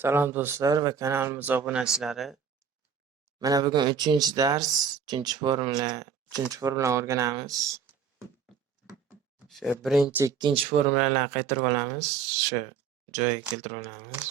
Salom do'stlar va kanalimiz obunachilari. Mana bugun 3-dars, 3-formula o'rganamiz. Shu birinchi, ikkinchi formulalarni qaytarib olamiz. Shu joyiga keltirib olamiz.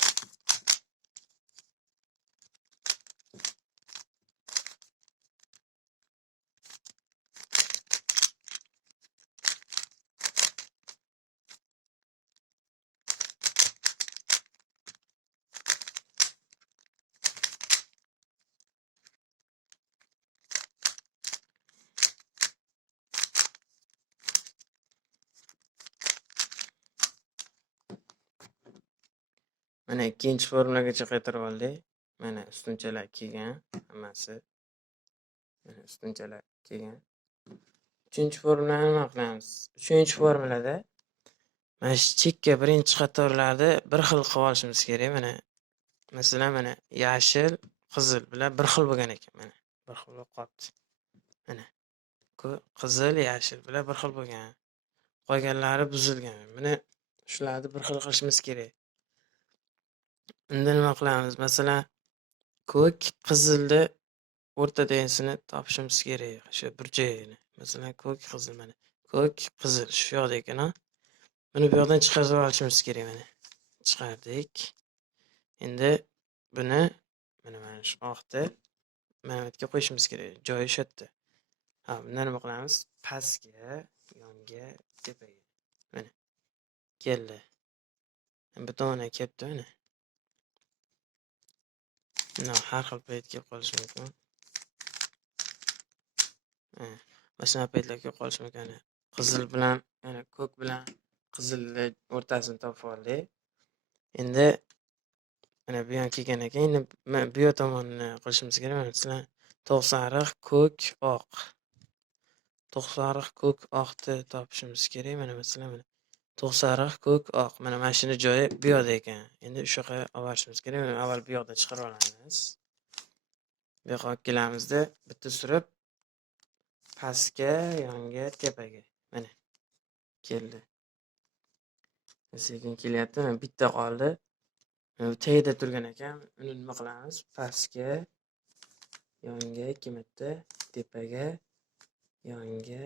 Mana ikkinchi formulagacha qaytarib oldik. Mana ustunchalar kelgan hammasi. Mana ustunchalar kelgan. Uchinchi formulani nima qilamiz? Uchinchi formulada mana shu chekka birinchi qatorlarni bir xil qilib olishimiz kerak. Mana masalan, mana yashil, qizil bilan bir xil bo'lgan ekan. Mana bir xil bo'lib qolibdi. Mana qizil, yashil bilan bir xil bo'lgan. Qolganlari buzilgan. Buni shularni bir xil qilishimiz kerak. Unda nima qilamiz? Masalan, ko'k, qizilni o'rtadagisini topishimiz kerak. Shu bir joyini. Masalan, ko'k, qizil mana. Ko'k, qizil shu yoqda ekan, ha? Buni bu yoqdan chiqarib olishimiz kerak mana. Chiqardik. Endi buni mana shu oqda mana bu yerga qo'yishimiz kerak. Joyi shu yerda. Ha, bunda nima qilamiz? Pastga, yonga, tepaga. Mana. Keldi. Butoni kelibdi mana. Har xil payt kelib qolishi mumkin. Mana paytlar kelib qolishi mumkin. Qizil bilan, yana ko'k bilan qizilni o'rtasini topib oldik. Endi mana bu yoqqa kelgan ekan. Endi bu yoq tomonni qilishimiz kerak. Masalan, to'q sariq, ko'k, oq. To'q sariq, ko'k, oqni topishimiz kerak. Mana masalan, mana to'q sariq, ko'k, oq. Mana shuni joyi bu yoqda ekan. Endi o'sha yoqqa olib borishimiz kerak. Avval bu yoqdan chiqarib olamiz. Bu yoqqa olib kelamizda, bitta surib pastga, yonga, tepaga. Mana keldi. Sekin kelyapti. Mana bitta qoldi. Tagida turgan ekan. Uni nima qilamiz? Pastga, yonga, ikki marta, tepaga, yonga,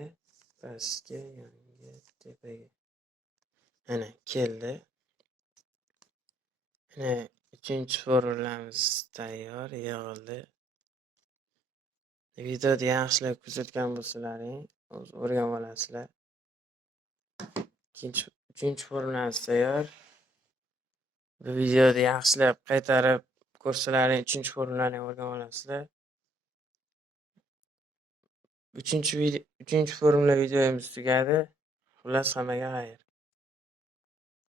pastga, yonga, tepaga. Mana keldi. Mana uchinchi formulamiz tayyor, yig'ildi. Videoni yaxshilab kuzatgan bo'lsalaring, o'rganib olasizlar. Uchinchi formulamiz tayyor. Bu videoni yaxshilab qaytarib ko'rsalaring, uchinchi formulani o'rganib olasizlar. Uchinchi formula videomiz tugadi. Xullas, hammaga xayr.